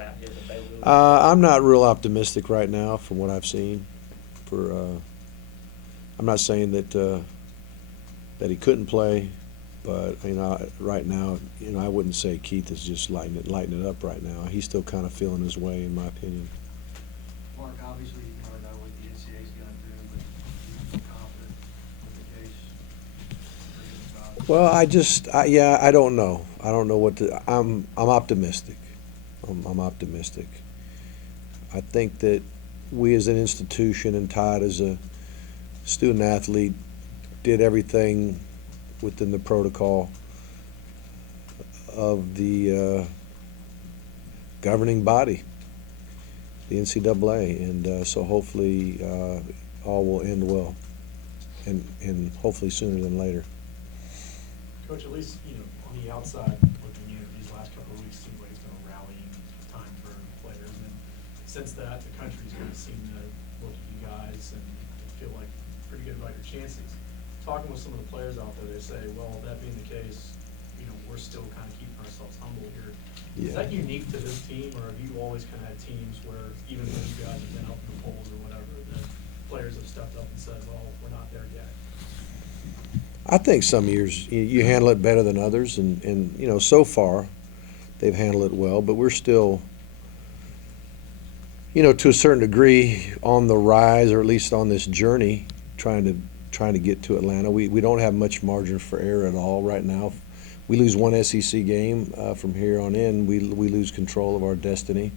about his availability? I'm not real optimistic right now from what I've seen. I'm not saying that he couldn't play, but right now, I wouldn't say Keith is just lighting it up right now. He's still kind of feeling his way, in my opinion. Mark, obviously, you never know what the NCAA is going to do, but you feel confident with the case. Well, I don't know. I don't know what to. I'm optimistic. I'm optimistic. I think that we as an institution and Todd as a student athlete did everything within the protocol of the governing body, the NCAA, and so hopefully all will end well, and hopefully sooner than later. Coach, at least, on the outside, looking in, these last couple of weeks seem like it's been a rallying time for players. And since that, the country's going to seem to look at you guys and feel like pretty good about your chances. Talking with some of the players out there, they say, well, that being the case, we're still kind of keeping ourselves humble here. Yeah. Is that unique to this team, or have you always kind of had teams where, even when you guys have been up in the polls or whatever, that players have stepped up and said, well, we're not there yet? I think some years you handle it better than others, and so far they've handled it well, but we're still, to a certain degree on the rise, or at least on this journey, trying to get to Atlanta. We don't have much margin for error at all right now. We lose one SEC game from here on in, we lose control of our destiny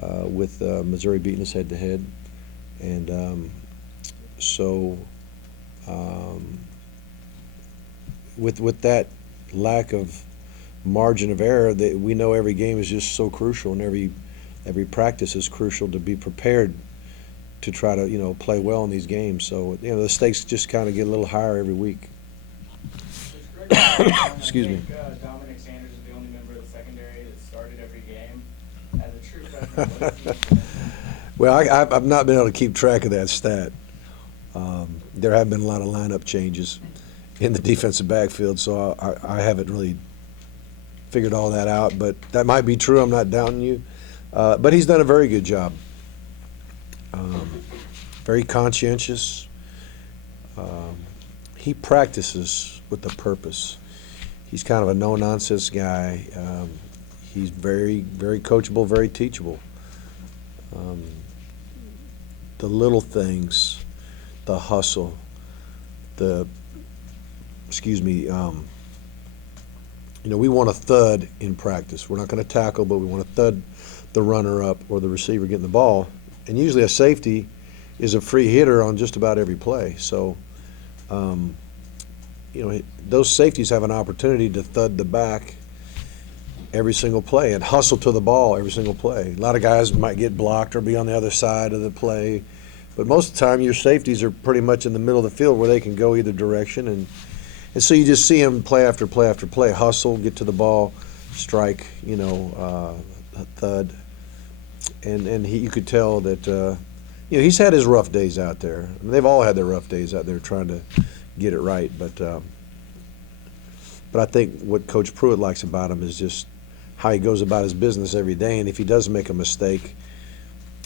with Missouri beating us head to head, and so. With that lack of margin of error, that we know every game is just so crucial, and every practice is crucial to be prepared to try to play well in these games. So the stakes just kind of get a little higher every week. Excuse me. Dominic Sanders is the only member of the secondary that started every game. As a true freshman, what does he implement? Well, I've not been able to keep track of that stat. There have been a lot of lineup changes in the defensive backfield, so I haven't really figured all that out, but that might be true. I'm not doubting you. But he's done a very good job. Very conscientious. He practices with a purpose. He's kind of a no-nonsense guy. He's very, very coachable, very teachable. The little things, the hustle, we want a thud in practice. We're not going to tackle, but we want to thud the runner up or the receiver getting the ball. And usually a safety is a free hitter on just about every play. So, those safeties have an opportunity to thud the back every single play and hustle to the ball every single play. A lot of guys might get blocked or be on the other side of the play. But most of the time, your safeties are pretty much in the middle of the field where they can go either direction. And so you just see him play after play after play, hustle, get to the ball, strike, a thud. And you could tell that, he's had his rough days out there. I mean, they've all had their rough days out there trying to get it right. But I think what Coach Pruitt likes about him is just how he goes about his business every day. And if he does make a mistake,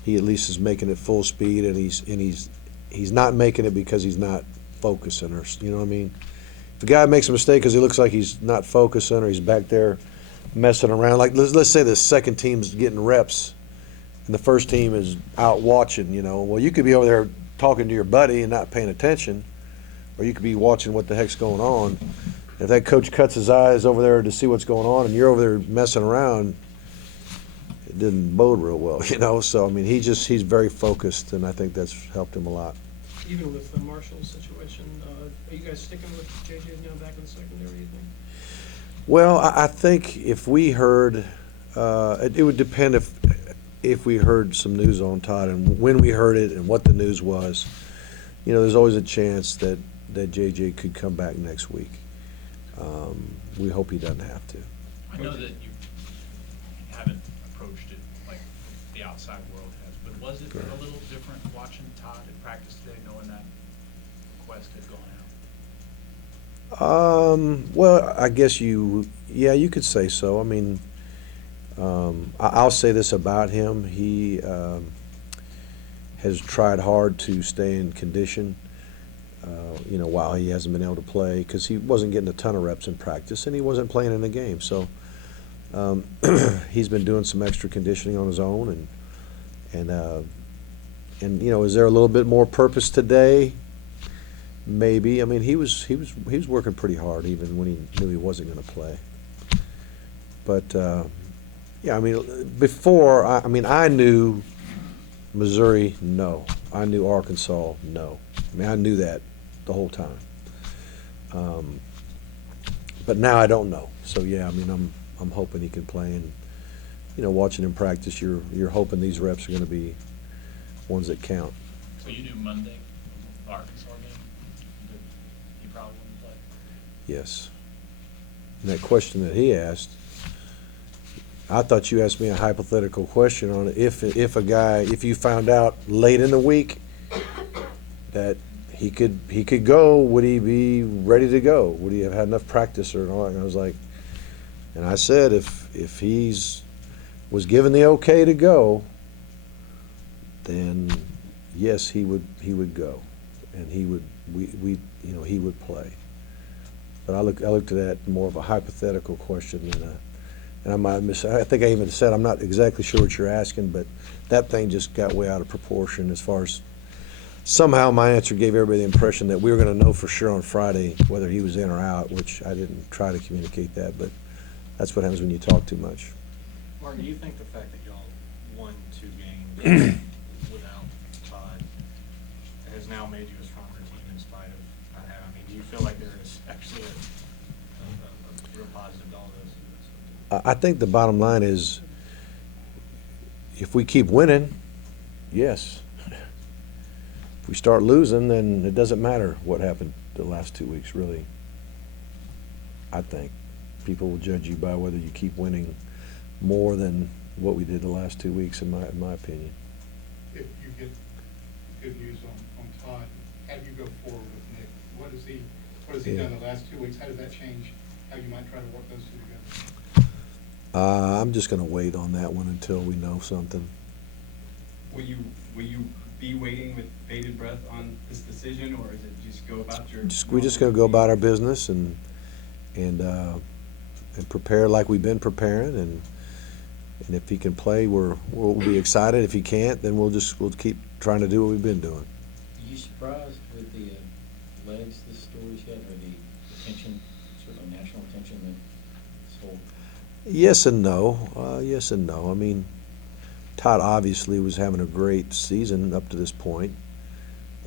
he at least is making it full speed, and he's not making it because he's not focusing, or you know what I mean. If a guy makes a mistake because he looks like he's not focusing or he's back there messing around, like let's say the second team's getting reps and the first team is out watching, well, you could be over there talking to your buddy and not paying attention, or you could be watching what the heck's going on. If that coach cuts his eyes over there to see what's going on and you're over there messing around, it didn't bode real well, So, I mean, he's very focused, and I think that's helped him a lot. Even with the Marshall situation, are you guys sticking with JJ now back in the secondary, you think? Well, I think if we heard, it would depend if we heard some news on Todd and when we heard it and what the news was. There's always a chance that JJ could come back next week. We hope he doesn't have to. I know that you haven't approached it like the outside world has, but was it a little different watching Todd at practice today, knowing that request had gone out? Well, I guess you could say so. I mean, I'll say this about him. He has tried hard to stay in condition, while he hasn't been able to play, because he wasn't getting a ton of reps in practice, and he wasn't playing in the game. So he's been doing some extra conditioning on his own, and is there a little bit more purpose today? Maybe. I mean, he was working pretty hard even when he knew he wasn't going to play. But yeah, I mean, before I knew Missouri, no. I knew Arkansas, no. I mean, I knew that the whole time. But now I don't know. So yeah, I mean, I'm hoping he can play, and watching him practice, you're hoping these reps are going to be ones that count. So you knew Monday, the Arkansas game, that he probably wouldn't play? Yes. And that question that he asked, I thought you asked me a hypothetical question on it. If you found out late in the week that he could go, would he be ready to go? Would he have had enough practice or all that? And I was like, and I said if he's was given the okay to go, then yes, he would go, and he would play. But I looked at that more of a hypothetical question than a. And I think I even said, I'm not exactly sure what you're asking, but that thing just got way out of proportion as far as somehow my answer gave everybody the impression that we were going to know for sure on Friday whether he was in or out, which I didn't try to communicate that, but that's what happens when you talk too much. Mark, do you think the fact that y'all won 2 games without Todd has now made you a stronger team in spite of not having? I mean, do you feel like there is actually a real positive to all this? I think the bottom line is, if we keep winning, yes. If we start losing, then it doesn't matter what happened the last 2 weeks, really. I think people will judge you by whether you keep winning more than what we did the last 2 weeks, in my opinion. If you get good news on Todd, how do you go forward with Nick? What has he done the last 2 weeks? How does that change how you might try to work those two together? I'm just going to wait on that one until we know something. Will you be waiting with bated breath on this decision, or is it just go about your? We're just going to go about our business and prepare like we've been preparing, and if he can play, we'll be excited. If he can't, then we'll keep trying to do what we've been doing. Are you surprised with the legs this story's got, or the attention, certainly national attention that this whole? Yes and no. Yes and no. I mean, Todd obviously was having a great season up to this point,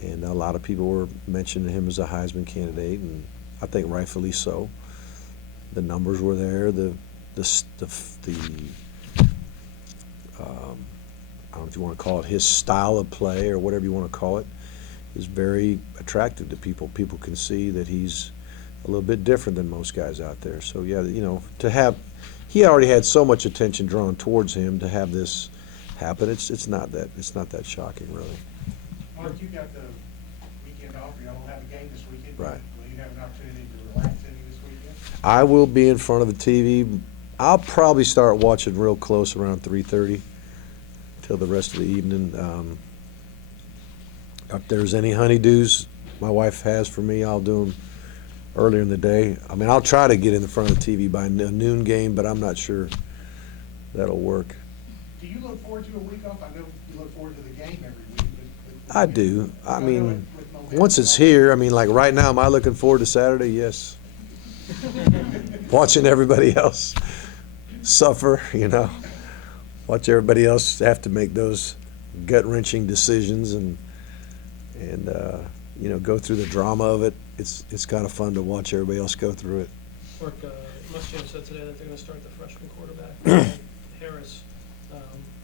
and a lot of people were mentioning him as a Heisman candidate, and I think rightfully so. The numbers were there. I don't know if you want to call it his style of play or whatever you want to call it, is very attractive to people. People can see that he's a little bit different than most guys out there. So yeah, he already had so much attention drawn towards him. To have this happen, it's not that shocking, really. Mark, you got the weekend off. You don't have a game this weekend. Right. Will you have an opportunity to relax any this weekend? I will be in front of the TV. I'll probably start watching real close around 3:30 till the rest of the evening. If there's any honeydews my wife has for me, I'll do them earlier in the day. I mean, I'll try to get in the front of the TV by a noon game, but I'm not sure that'll work. Do you look forward to a week off? I know you look forward to the game every week. But I do. I mean, once it's here, I mean, like right now, am I looking forward to Saturday? Yes. Watching everybody else suffer, watch everybody else have to make those gut-wrenching decisions and go through the drama of it. It's kind of fun to watch everybody else go through it. Mark, Muschamp said today that they're going to start the freshman quarterback, Harris.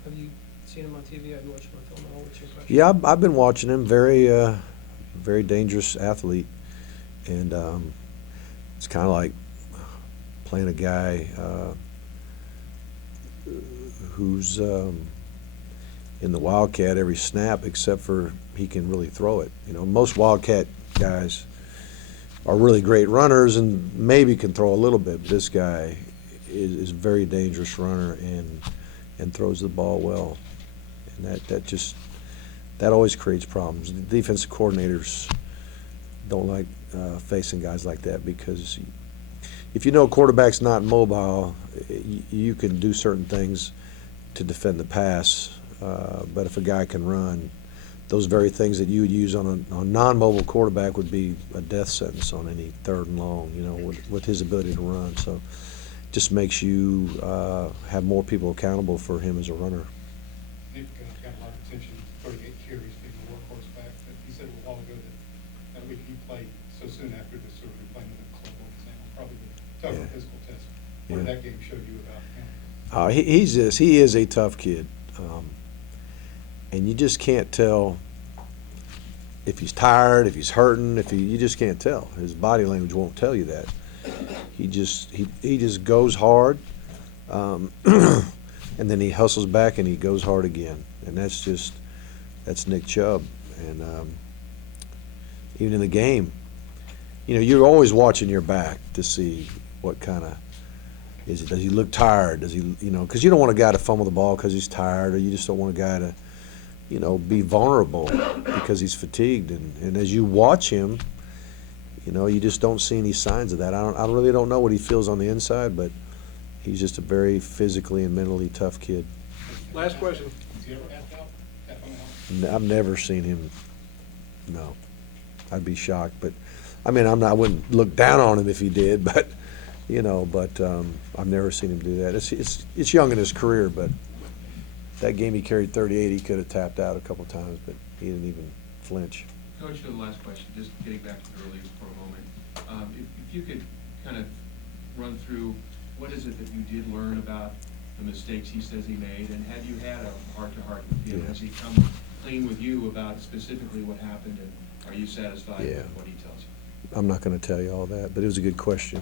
Have you seen him on TV? Have you watched him on film at all? What's your impression? Yeah, I've been watching him. Very dangerous athlete, and it's kind of like playing a guy who's in the Wildcat every snap, except for he can really throw it. Most Wildcat guys are really great runners and maybe can throw a little bit, but this guy is a very dangerous runner and throws the ball well. And that always creates problems. The defensive coordinators don't like facing guys like that, because if you know a quarterback's not mobile, you can do certain things to defend the pass. But if a guy can run, those very things that you would use on a non-mobile quarterback would be a death sentence on any 3rd and long, with his ability to run. So just makes you have more people accountable for him as a runner. Nick got a lot of attention, 38 carries, being a workhorse back, but he said a while ago that week he played so soon after this sort of playing in the club exam, probably the tougher Yeah. physical test. What did Yeah. that game show you about him? He is a tough kid, and you just can't tell if he's tired, if he's hurting, you just can't tell. His body language won't tell you that. He just goes hard, and then he hustles back and he goes hard again, and that's Nick Chubb. And even in the game, you're always watching your back to see what kind of does he look tired? Does he, because you don't want a guy to fumble the ball because he's tired, or you just don't want a guy to, be vulnerable because he's fatigued. And as you watch him, you just don't see any signs of that. I really don't know what he feels on the inside, but he's just a very physically and mentally tough kid. Last question. Has he ever tap him out? I've never seen him. No, I'd be shocked, but I mean, I wouldn't look down on him if he did, but I've never seen him do that. It's young in his career, but that game he carried 38, he could have tapped out a couple times, but he didn't even flinch. Coach, for the last question, just getting back to the earlier for a moment, if you could kind of run through what is it that you did learn about the mistakes he says he made, and have you had a heart-to-heart with him? Yeah. Has he come clean with you about specifically what happened, and are you satisfied Yeah. with what he tells you? I'm not going to tell you all that, but it was a good question.